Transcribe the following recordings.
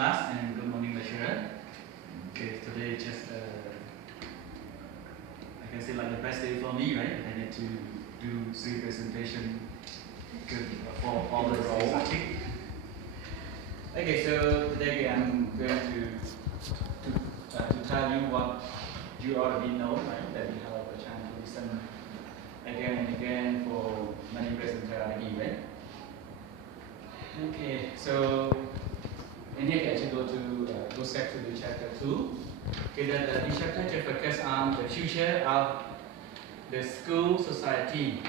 class and good morning lecturer. Okay, today just I can say like the best day for me, right? I need to do 3 presentation good for all the roles. Okay, so today I'm going to tell you what you already know, right? That you have a chance to listen again and again for many presentations, right? Okay, so in here, actually go step to the chapter 2. Okay, this chapter just focus on the future of the school society,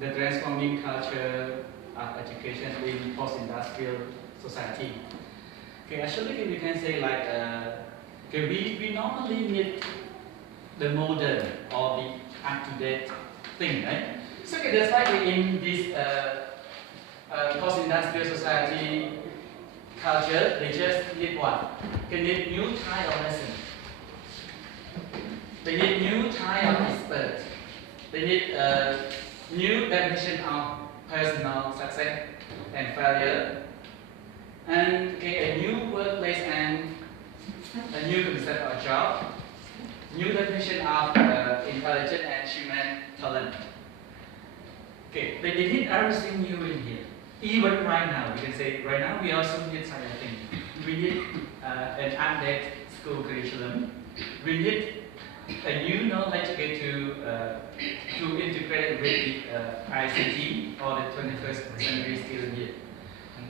the transforming culture of education in post-industrial society. Okay, actually we can say like okay, we normally need the modern or the up-to-date thing, right? So okay, that's why in this post-industrial society culture, they just need what? They need new type of lesson. They need new type of expert. They need a new definition of personal success and failure, and okay, a new workplace and a new concept of job, new definition of intelligent and human talent. Okay, they need everything new in here. Even right now, we can say right now we also need such a thing. We need an updated school curriculum. We need a new knowledge to integrate with the ICT or the 21st century skill in here.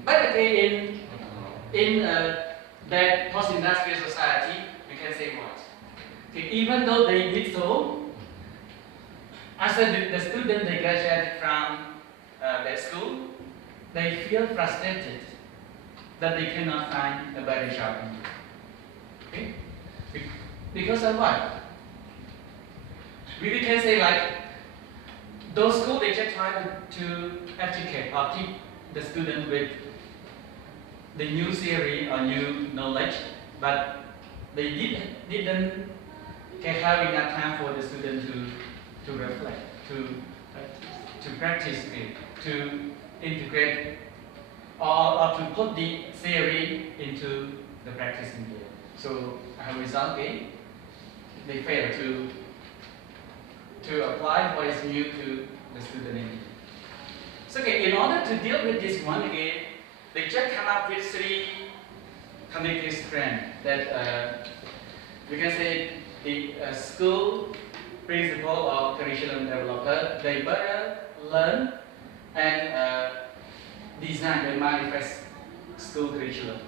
But again, in that post-industrial society, we can say what? Okay, even though they did so, as the student they graduated from that school, they feel frustrated that they cannot find a better job in here. Okay? Because of what? We can say like those schools they just try to educate or teach the student with the new theory or new knowledge, but they didn't have enough time for the student to reflect, to practice it, to integrate or to put the theory into the practice in here. So as a result, okay, they fail to apply what is new to the student in here. So okay, in order to deal with this one again, they just come up with 3 cognitive strengths that we can say the school principal or curriculum developer, they better learn and design the manifest school curriculum.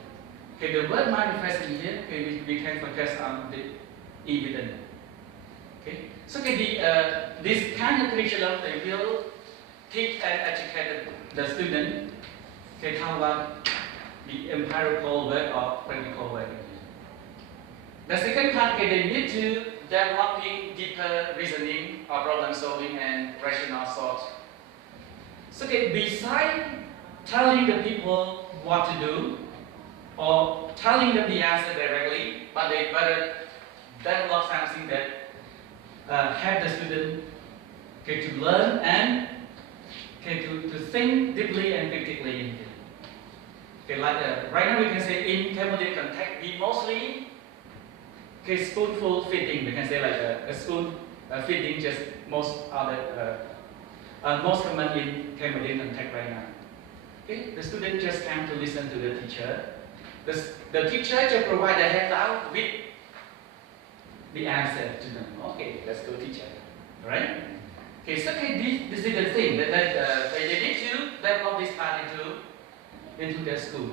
Okay, the word manifest in here, okay, we can focus on the evidence. Okay, so okay, this kind of curriculum they will teach and educate the student. Okay, how about the empirical work or practical work? The second part, okay, they need to developing deeper reasoning or problem solving and rational thought. So okay, besides telling the people what to do or telling them the answer directly, but they better develop something that help the student okay, to learn and okay, to think deeply and critically in it. Okay, like right now we can say in Cambodian context, we mostly okay, spoonful feeding. We can say like a spoon feeding, just most common in Cambodian context right now. Okay, the student just come to listen to the teacher. The teacher just provide the handout with the answer to them. Okay, let's go teacher, right? Okay, so okay, this is the thing that they need to develop this part into their school.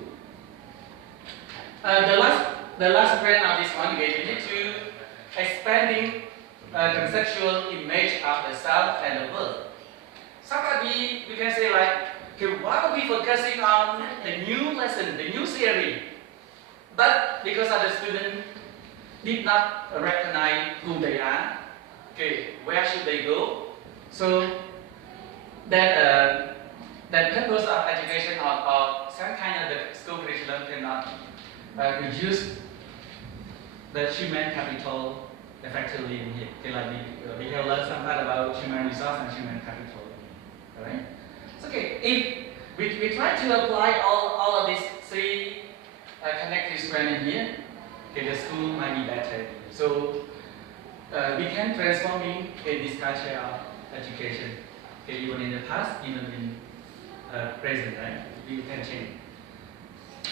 The last trend of this one, okay, they need to expanding conceptual image of the self and the world. Somebody we can say like, okay, why are we focusing on the new lesson, the new theory? But because of the student did not recognize who they are, okay, where should they go? So that purpose of education or some kind of the school curriculum cannot reduce the human capital effectively in here. Okay, like we have learned some part about human resource and human capital. Alright? So okay, if we try to apply all of these 3 connected student in here, okay, the school might be better. So we can transform in this culture of education. Okay, even in the past, even in present, right? We can change.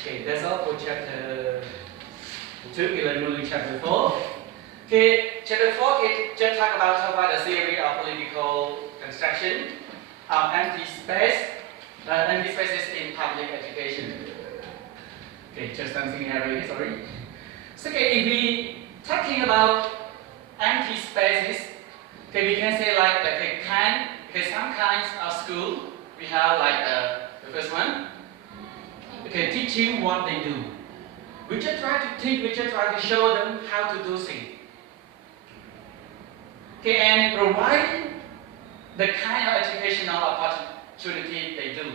Okay, that's all for chapter 2. We learn moving chapter 4. Okay, chapter 4 it just talk about the theory of political construction of empty space is in public education. Okay, just something area, sorry. So okay, if we talking about empty spaces, okay, we can say like some kinds of school we have like the first one. Okay, teaching what they do. We just try to teach, we just try to show them how to do things. Okay, and provide the kind of educational opportunity they do.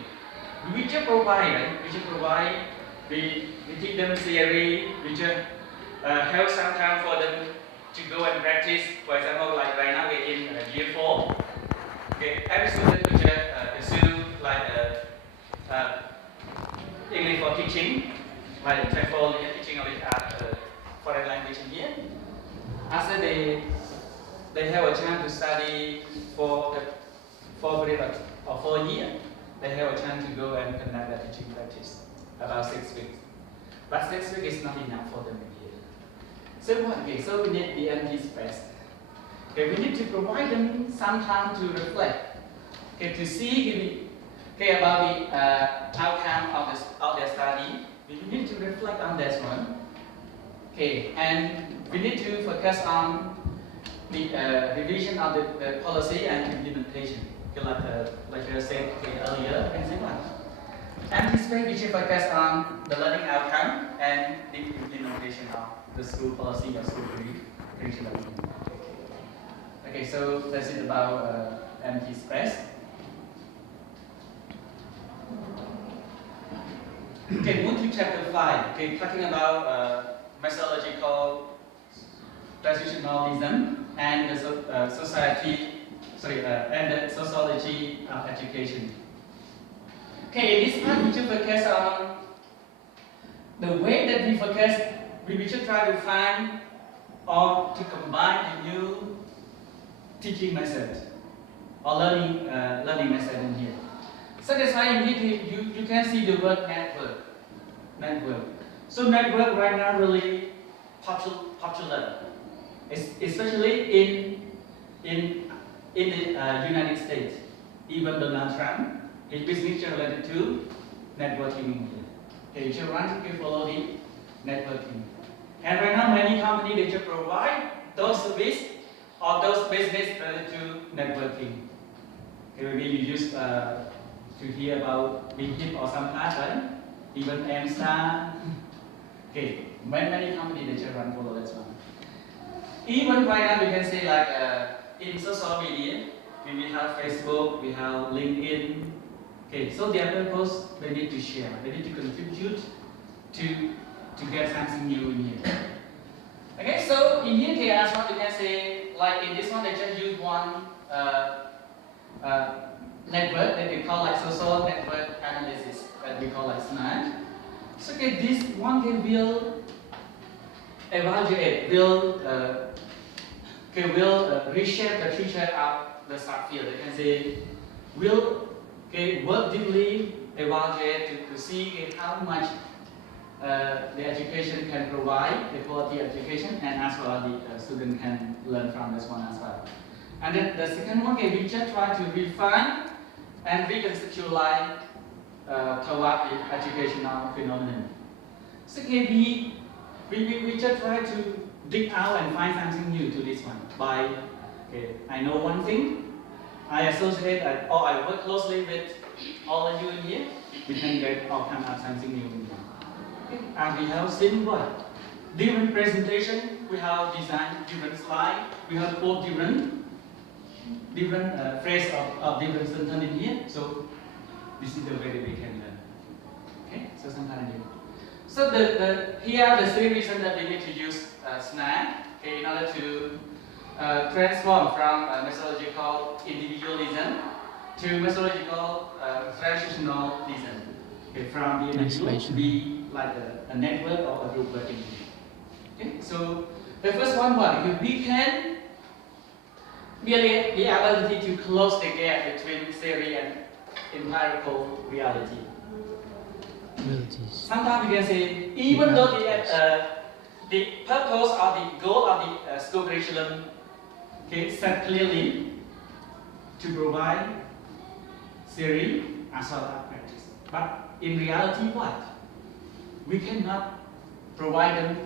We just provide, right? We just provide, we teach them theory, we just help some time for them to go and practice. For example, like right now we're in year 4. Okay, every student we just pursue like English for teaching, like TOEFL teaching of foreign language in here. After they have a chance to study for the 4 period or 4 years, they have a chance to go and conduct their teaching practice about 6 weeks. But 6 weeks is not enough for them in here. So what? Okay, so we need the empty space. Okay, we need to provide them some time to reflect. Okay, to see about the outcome of their study. We need to reflect on this one. Okay, and we need to focus on the revision of the policy and implementation. Okay, like I said earlier, and second one. And this way we should focus on the learning outcome and the implementation of the school policy or school curriculum. Okay, so that's it about empty space. Okay, move to chapter 5. Okay, talking about methodological transitionalism and the and the sociology of education. Okay, in this part we should focus on the way that we focus. We should try to find or to combine the new teaching method or learning method in here. So that's why in here you can see the word network. So network right now really popular, especially in the United States. Even Donald Trump, his business related to networking. Okay, you should want to follow the networking. And right now many companies they should provide those service or those business related to networking. Okay, maybe you use to hear about Big or some part, right? Even MStar. Okay, many companies they should run follow this one. Even right now we can say like in social media, we have Facebook, we have LinkedIn. Okay, so their purpose they need to share, they need to contribute to get something new in here. Okay, so in here, okay, as what we can say, like in this one, they just use one network that we call like social network analysis, that we call like SNAP. So okay, this one will evaluate, will reshape the future of the subfield. They can say, will work deeply, evaluate to see how much the education can provide, the quality education, and as well the student can learn from this one as well. And then the second one, we just try to refine and reconceptualize toward the educational phenomenon. So we just try to dig out and find something new to this one by, I know one thing, I associate or I work closely with all of you in here, we can get all kinds of something new in here. And we have seen what? Different presentation, we have designed different slides, we have put different phrase of different sentence in here. So this is the way that we can learn. Okay, so some kind of new. So here are the 3 reasons that we need to use SNAP in order to transform from methodological individualism to methodological transitionalism. From the individual to be like a network or a group working. Okay, so the first one, what we can really the ability to close the gap between theory and empirical reality. Sometimes we can say, even though the purpose or the goal of the school curriculum set clearly to provide theory as well as practice, but in reality, what? We cannot provide them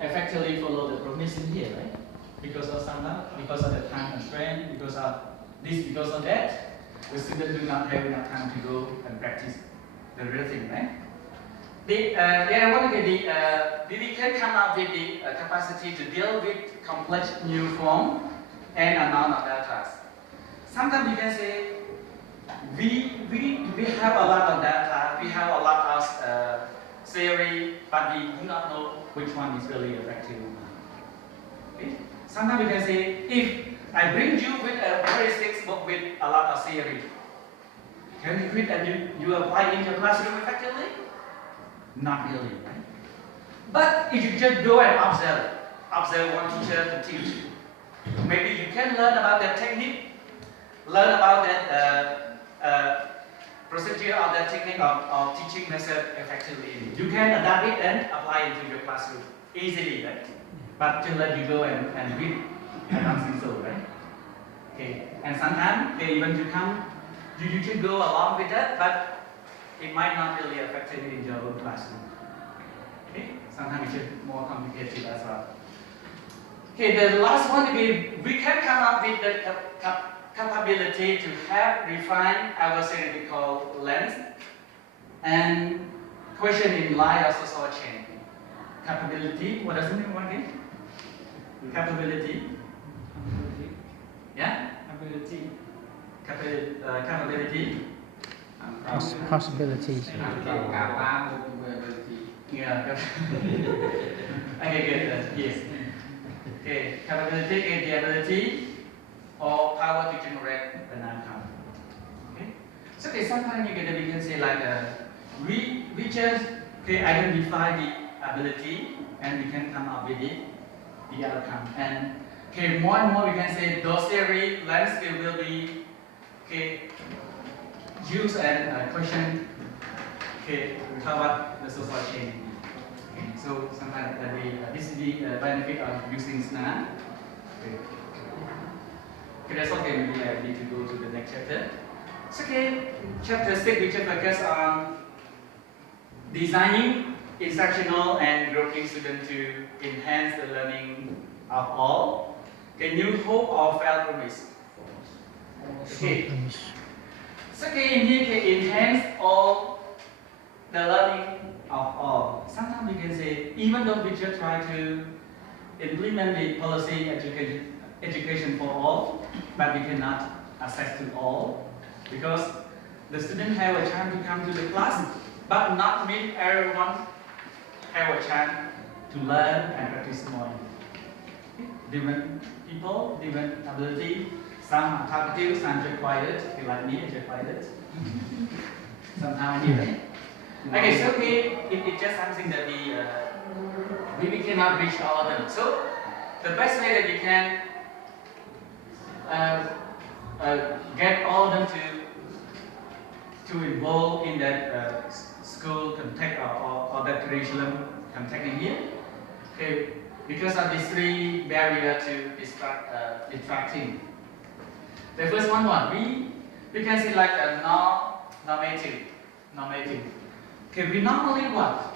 effectively follow the promise in here, right? Because of sometimes, because of the time constraint, because of this, because of that, the students do not have enough time to go and practice the real thing, right? We can come up with the capacity to deal with complex new form and amount of data. Sometimes we can say we have a lot of data, we have a lot of theory, but we do not know which one is really effective. Okay? Sometimes we can say, if I bring you with a very thick book with a lot of theory, can you read and you apply in your classroom effectively? Not really, right? But if you just go and observe one teacher to teach, maybe you can learn about that technique, learn about that procedure or that technique of teaching method effectively. You can adapt it and apply it to your classroom easily, right? But to let you go and read, I don't think so, right? Okay, and sometimes even you come, you should go along with that, but it might not really affect you in your own classroom. Okay, sometimes it's more complicated as well. Okay, the last one, we can come up with the capability to have refine our theoretical lens and question in light of social change. Capability, what does it mean again? Capability. Yeah? Capability. Capability. Possibilities. Yeah. Okay, good. Yes. Okay, capability is the ability or power to generate an outcome. Okay. So sometimes you can say like we just identify the ability and we can come up with the outcome. And more and more we can say those theory landscape will be use and question cover the social change. So sometimes this is the benefit of using SNAP. That's okay, maybe I need to go to the next chapter. So chapter 6 we should focus on designing instructional and grouping students to enhance the learning of all. New hope or fail promise. Okay. So in here, enhance all the learning of all. Sometimes we can say, even though we just try to implement the policy education for all, but we cannot access to all because the students have a chance to come to the class, but not mean everyone have a chance to learn and practice more. Different people, different ability. Some are talkative, some are quiet. They like me, they're quiet. Sometimes anyway. Okay, so it's just something that we cannot reach all of them. So the best way that you can get all of them to involve in that school contact or that curriculum contact in here. Okay, because of these three barriers to distracting. The first one, we can see like a normative. Okay, we normally what?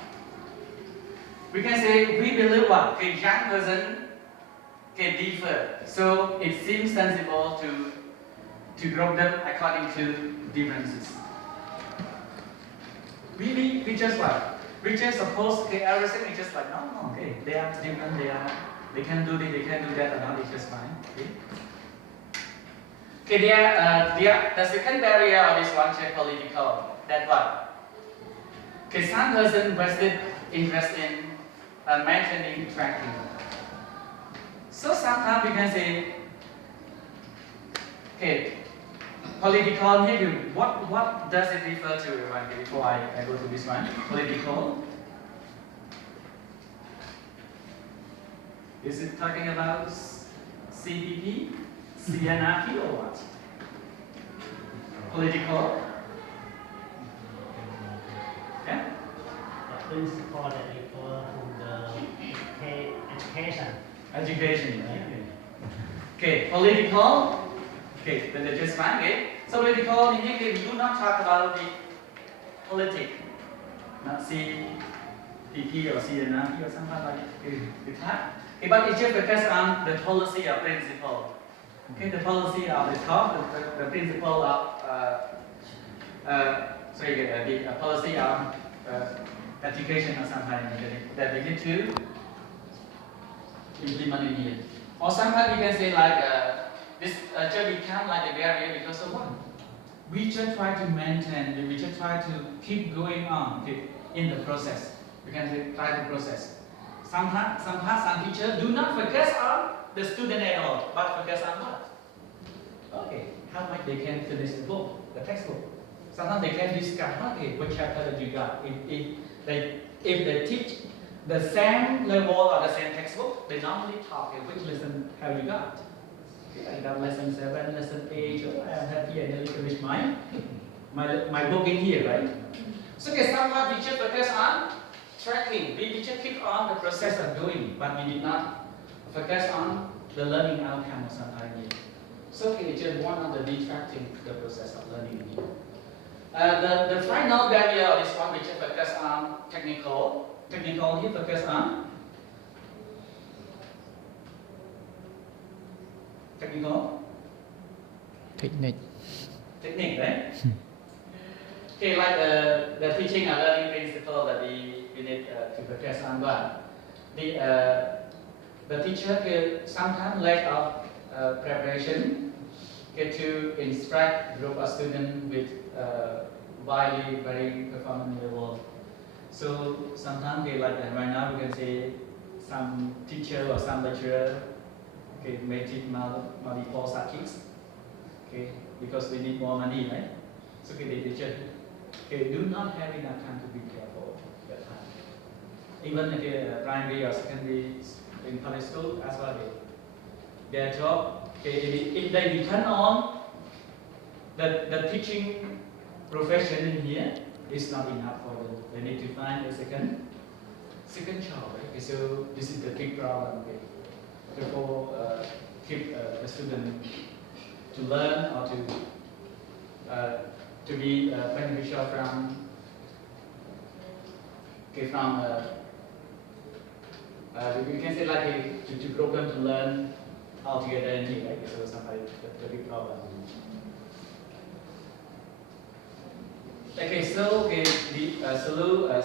We can say we believe what? A young person can differ. So it seems sensible to group them according to differences. We just what? We just suppose everything is just like no, okay, they are different, they can do this, they can do that, or not, it's just fine. Okay, the second barrier of this one is political. That what? Okay, some person vested interest in maintaining tracking. So sometimes we can say, okay, Political here, what does it refer to, everyone? Before I go to this one, political. Is it talking about CPP, CNRP, or what? Political. Yeah. The principle that refer to the education. Education. Right? Okay, political. Okay, then just fine. Okay. So political in here, we do not talk about the politics, not CPP or CNRP or something like that. Okay, but it just focus on the policy or principle. Okay, the policy of the top, the principle of the policy of education or something that we need to implement in here. Or sometimes you can say like this just become like a barrier because of what? We just try to maintain, we just try to keep going on in the process. We can say try to process. Sometimes some teachers do not focus on the student at all, but focus on what? Okay, how much they can finish the book, the textbook. Sometimes they can discuss, okay, which chapter that you got. If they teach the same level or the same textbook, they normally talk, which lesson have you got? Okay, I got lesson 7, lesson 8, I am happy I nearly finished my book in here, right? So okay, sometimes teachers focus on tracking. We just keep on the process of doing, but we did not focus on the learning outcome or something. So okay, it's just one of the detracting the process of learning. The final barrier of this one, we just focus on technical. Technical here focus on technical. Technique. Technique, right? Okay, like the teaching and learning principle that we need to focus on one. The teacher can sometimes lack of preparation to instruct group of students with widely varying performance level. So sometimes like right now we can say some teacher or some lecturer may teach multiple subjects because we need more money, right? So the teacher do not have enough time to be careful that time. Even primary or secondary in public school as well, their job, if they depend on the teaching profession in here, it's not enough for them. They need to find a second job, right? So this is the big problem. Therefore, keep the student to learn or to be beneficial from we can say like to grow them to learn all together in here, right? So somebody the big problem. Okay, so the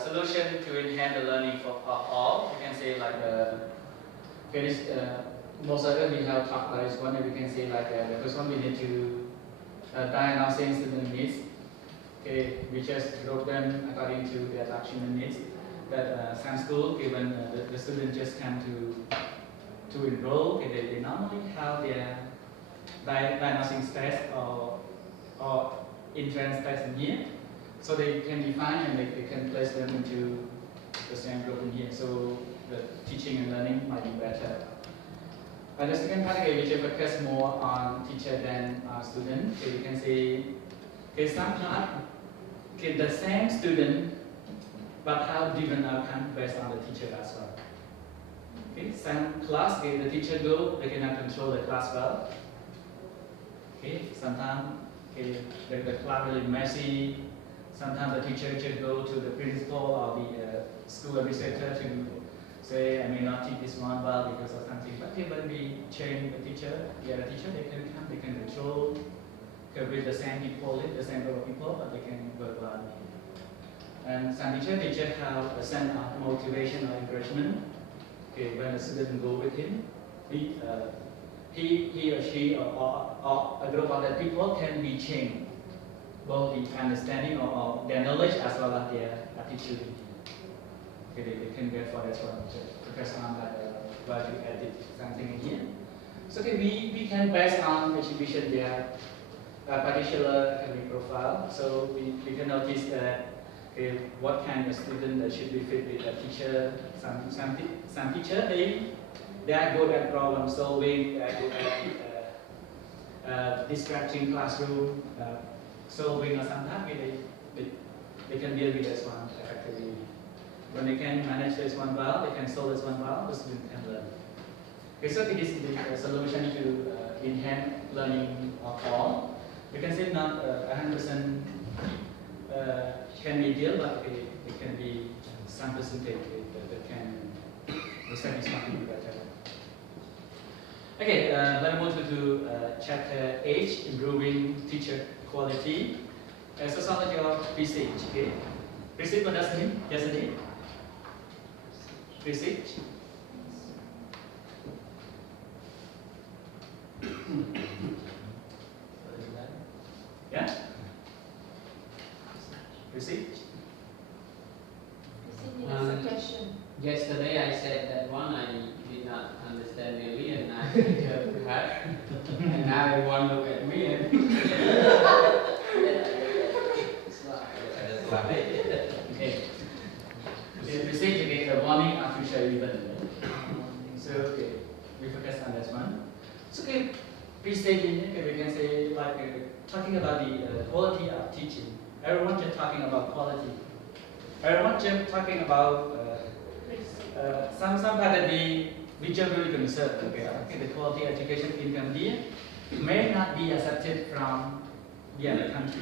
solution to enhance the learning for all, we can say like most of it we have talked about this one. We can say like the first one we need to diagnosing student needs. Okay, we just group them according to their action needs. That some school, given the student just come to enroll, they normally have their diagnosing test or entrance test in here. So they can define and they can place them into the same group in here. So the teaching and learning might be better. And the second part, we should focus more on teacher than student. Okay, we can say, some class, the same student, but have different outcome based on the teacher as well. Okay, some class, the teacher go, they cannot control the class well. Okay, sometimes the class really messy. Sometimes the teacher just go to the principal or the school administrator to say, I may not teach this one well because of something. But when we change the teacher, they can control with the same people, the same group of people, but they can work well. And some teacher have a sense of motivation or encouragement. Okay, when the student go with him, he or she or a group of the people can be changed, both the understanding or their knowledge as well as their attitude. Okay, they can get for that one. Focus on that value added something in here. So we can base on attribution their a particular academic profile. So we can notice that okay, what kind of student that should be fit with a teacher. Some teacher they are good at problem solving, they are good at distracting classroom solving, or sometimes they can deal with this one effectively. When they can manage this one well, they can solve this one well, the student can learn. Okay, so this is the solution to enhance learning of all. You can say not 100% can be dealt, but it can be some percentage that can respect something better. Okay, let's move to chapter 8, improving teacher quality. Sociology of prestige. Okay, prestige, what does it mean? Yes, it is. Prestige. Yeah? Prestige? Yesterday I said that one I did not understand really, and I interpreted her, and now everyone look at me and Okay. Prestige again, the warning of future event. So okay, we focus on this one. So okay, prestige we can say like talking about the quality of teaching. Everyone just talking about quality. Everyone just talking about some part that we generally concerned. Okay, the quality education in Cambodia may not be accepted from the other country.